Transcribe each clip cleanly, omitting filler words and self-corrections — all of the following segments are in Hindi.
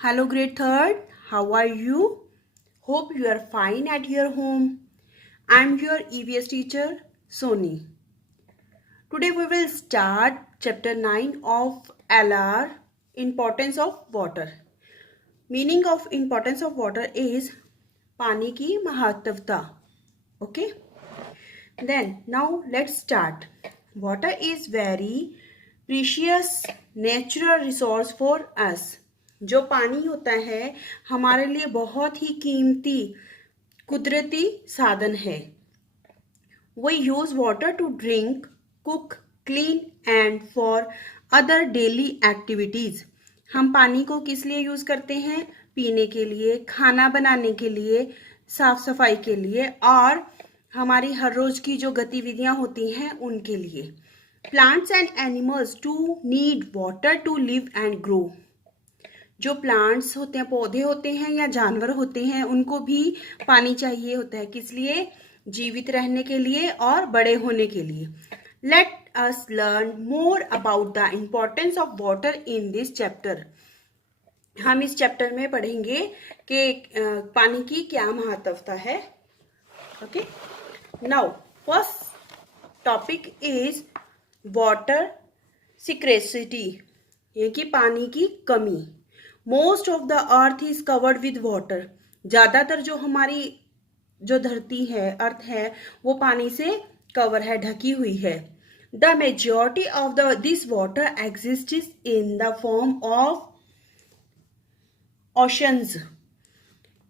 Hello, grade third. How are you? Hope you are fine at your home. I'm your EVS teacher, Sony. Today we will start chapter 9 of LR, Importance of Water. Meaning of importance of water is पानी की महत्वता. Okay? Then now let's start. Water is very precious natural resource for us. जो पानी होता है हमारे लिए बहुत ही कीमती कुदरती साधन है. We use water to drink, cook, clean and for other daily activities. हम पानी को किस लिए यूज करते हैं? पीने के लिए, खाना बनाने के लिए, साफ सफाई के लिए और हमारी हर रोज की जो गतिविधियां होती हैं उनके लिए. Plants and animals too need water to live and grow. जो प्लांट्स होते हैं, पौधे होते हैं या जानवर होते हैं, उनको भी पानी चाहिए होता है. किस लिए? जीवित रहने के लिए और बड़े होने के लिए. Let us learn more about the importance of water in this chapter. हम इस चैप्टर में पढ़ेंगे कि पानी की क्या महत्वता है. Okay, now first topic is water scarcity, यानी कि पानी की कमी. Most of the earth is covered with water. ज्यादातर जो हमारी जो धरती है, अर्थ है, वो पानी से कवर है, ढकी हुई है. The majority of the this water exist in the form of oceans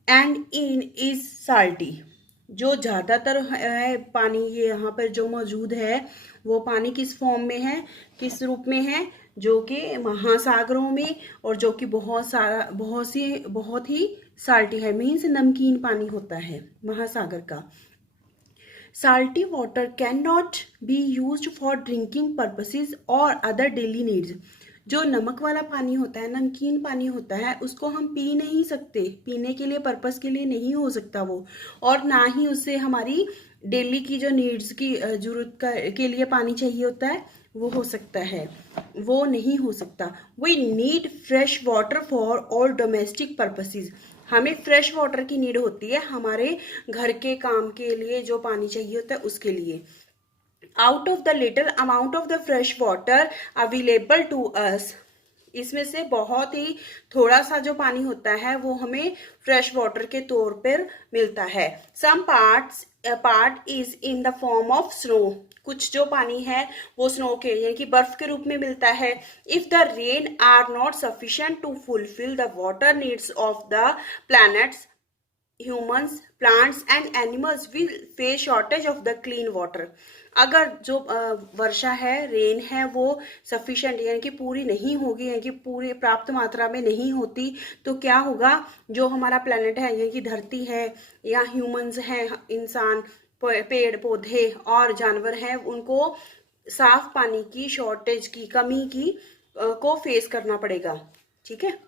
and in is salty. जो ज्यादातर है पानी ये यहाँ पर जो मौजूद है वो पानी किस फॉर्म में है, किस रूप में है? जो कि महासागरों में, और जो कि बहुत ही साल्टी है, मीन्स नमकीन पानी होता है महासागर का. Salty water can not be used for drinking purposes और अदर डेली नीड्स. जो नमक वाला पानी होता है, नमकीन पानी होता है, उसको हम पी नहीं सकते, पीने के लिए पर्पस के लिए नहीं हो सकता वो, और ना ही उससे हमारी डेली की जो नीड्स की जरूरत के लिए पानी चाहिए होता है वो हो सकता है, वो नहीं हो सकता. We need fresh water for all domestic purposes. हमें फ्रेश वाटर की नीड होती है हमारे घर के काम के लिए, जो पानी चाहिए होता है उसके लिए. Out of the little amount of the fresh water available to us, इसमें से बहुत ही थोड़ा सा जो पानी होता है वो हमें फ्रेश वाटर के तौर पर मिलता है. Some part is in the form of snow. कुछ जो पानी है वो स्नो के यानी कि बर्फ के रूप में मिलता है. If the rain are not sufficient to fulfil the water needs of the planets, humans, plants and animals will face shortage of the clean water. अगर जो वर्षा है, रेन है, वो सफिशिएंट यानी कि पूरी नहीं होगी, यानी कि पूरी प्राप्त मात्रा में नहीं होती, तो क्या होगा? जो हमारा प्लेनेट है यानी कि धरती है या ह्यूमंस हैं, इंसान, पेड़ पौधे और जानवर हैं, उनको साफ पानी की शॉर्टेज की, कमी की को फेस करना पड़ेगा. ठीक है.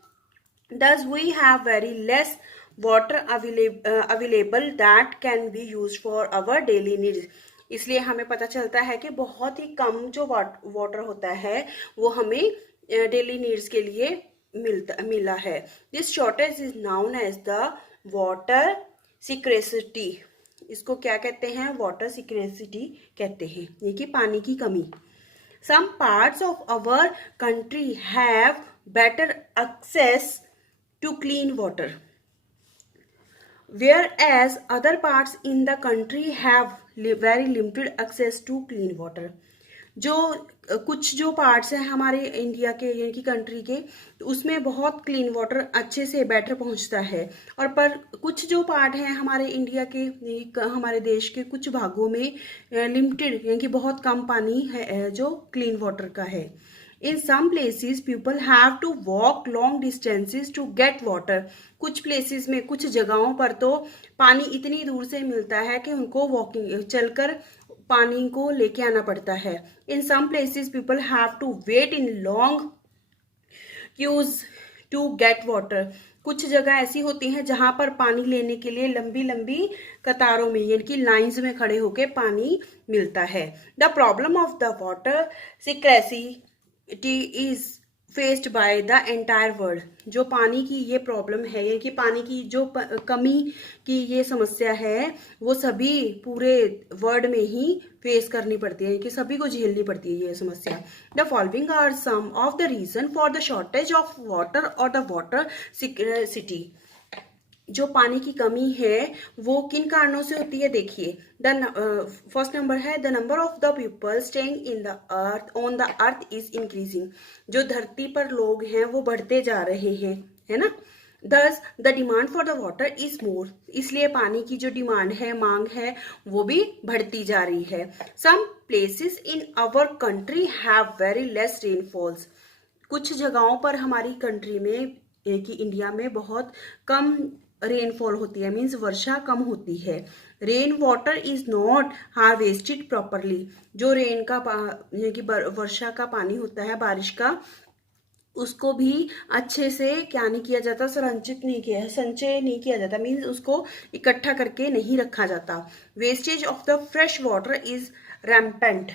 Thus we have very less water available that can be used for our daily needs. इसलिए हमें पता चलता है कि बहुत ही कम जो वाटर होता है वो हमें डेली नीड्स के लिए मिला है. This shortage is known as the water scarcity. इसको क्या कहते हैं? वाटर स्कैर्सिटी कहते हैं, ये कि पानी की कमी. Some parts of our country have better access to clean water, whereas other parts in the country have very limited access to clean water. जो कुछ जो पार्ट्स हैं हमारे इंडिया के यानी कि कंट्री के, उसमें बहुत क्लीन वाटर अच्छे से बेटर पहुंचता है, और पर कुछ जो पार्ट हैं हमारे इंडिया के, हमारे देश के कुछ भागों में लिमिटेड यानी कि बहुत कम पानी है जो क्लीन वाटर का है. In some places people have to walk long distances to get water. कुछ places में, कुछ जगहों पर तो पानी इतनी दूर से मिलता है कि उनको वॉकिंग चलकर पानी को लेके आना पड़ता है. In some places people have to wait in long queues to get water. कुछ जगह ऐसी होती हैं जहां पर पानी लेने के लिए लंबी लंबी कतारों में यानी कि लाइंस में खड़े होकर पानी मिलता है. The problem of the water scarcity is faced by the entire world. जो पानी की ये प्रॉब्लम है, ये कि पानी की जो कमी की ये समस्या है, वो सभी पूरे वर्ल्ड में ही फेस करनी पड़ती है, कि सभी को झेलनी पड़ती है ये समस्या। The following are some of the reason for the shortage of water और द वाटर सिटी। जो पानी की कमी है वो किन कारणों से होती है, देखिए। फर्स्ट नंबर है, the number of the people staying in the earth on the earth is increasing. जो धरती पर लोग हैं वो बढ़ते जा रहे हैं, है ना। दस the demand for the water is more. इसलिए पानी की जो डिमांड है, मांग है, वो भी बढ़ती जा रही है। Some places in our country have very less rainfalls. कुछ जगहों पर हमारी कंट्री में, कि इंडिया में बहुत कम रेनफॉल होती है, मीन्स वर्षा कम होती है। Rain water is not harvested properly. जो रेन का कि वर्षा का पानी होता है, बारिश का, उसको भी अच्छे से क्या नहीं किया जाता, संरक्षित नहीं किया, संचय नहीं किया जाता, मीन्स उसको इकट्ठा करके नहीं रखा जाता। Wastage of the fresh water is rampant.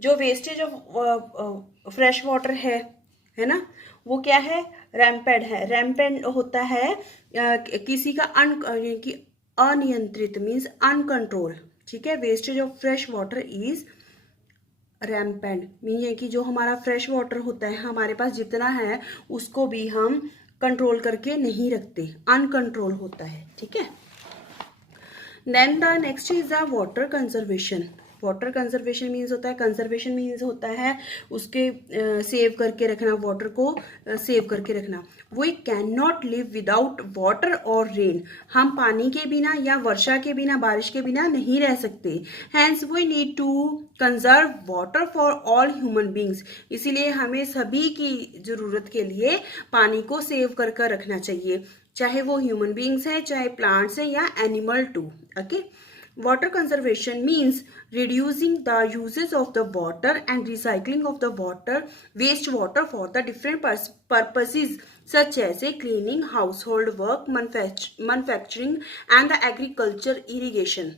जो वेस्टेज ऑफ फ्रेश वाटर है ना, वो क्या है, रैम्पेंट है। रैम्पेंट होता है किसी का अनियंत्रित, मीन्स अनकंट्रोल, ठीक है। Wastage of fresh water is rampant, mean ये कि जो हमारा फ्रेश वाटर होता है हमारे पास जितना है, उसको भी हम कंट्रोल करके नहीं रखते, अनकंट्रोल होता है, ठीक है। Then the next is the water conservation. Water conservation means होता है, कंजर्वेशन मीन्स होता है उसके सेव करके रखना, वाटर को सेव करके रखना। We can not live without water और रेन। हम पानी के बिना या वर्षा के बिना, बारिश के बिना नहीं रह सकते। Hence we need to conserve water for all human beings. इसीलिए हमें सभी की जरूरत के लिए पानी को सेव कर रखना चाहिए, चाहे वो ह्यूमन बींग्स है, चाहे प्लांट्स है, या animal too. Okay, water conservation means reducing the uses of the water and recycling of the water wastewater for the different purposes such as cleaning, household work, manufacturing and the agriculture, irrigation।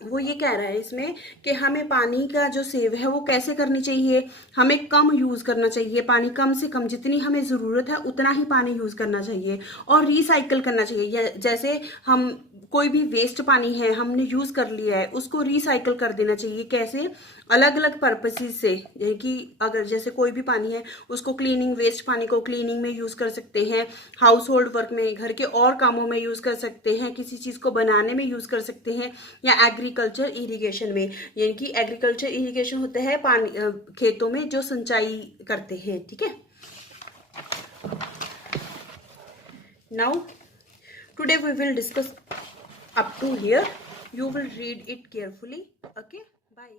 वो ये कह रहा है इसमें कि हमें पानी का जो सेव है वो कैसे करनी चाहिए, हमें कम यूज करना चाहिए पानी, कम से कम, जितनी हमें जरूरत है उतना ही पानी यूज करना चाहिए, और रिसाइकल करना चाहिए। जैसे हम कोई भी वेस्ट पानी है हमने यूज कर लिया है, उसको रिसाइकल कर देना चाहिए। कैसे, अलग अलग पर्पसेस से, कि अगर जैसे कोई भी पानी है उसको क्लीनिंग, वेस्ट पानी को क्लीनिंग में यूज कर सकते हैं, हाउस होल्ड वर्क में, घर के और कामों में यूज कर सकते हैं, किसी चीज को बनाने में यूज कर सकते हैं, या एग्रीकल्चर इरिगेशन में। यानी कि एग्रीकल्चर इरिगेशन होता है पानी खेतों में जो सिंचाई करते हैं, ठीक है। Now today we will discuss up to here. You will read it carefully. Okay, bye.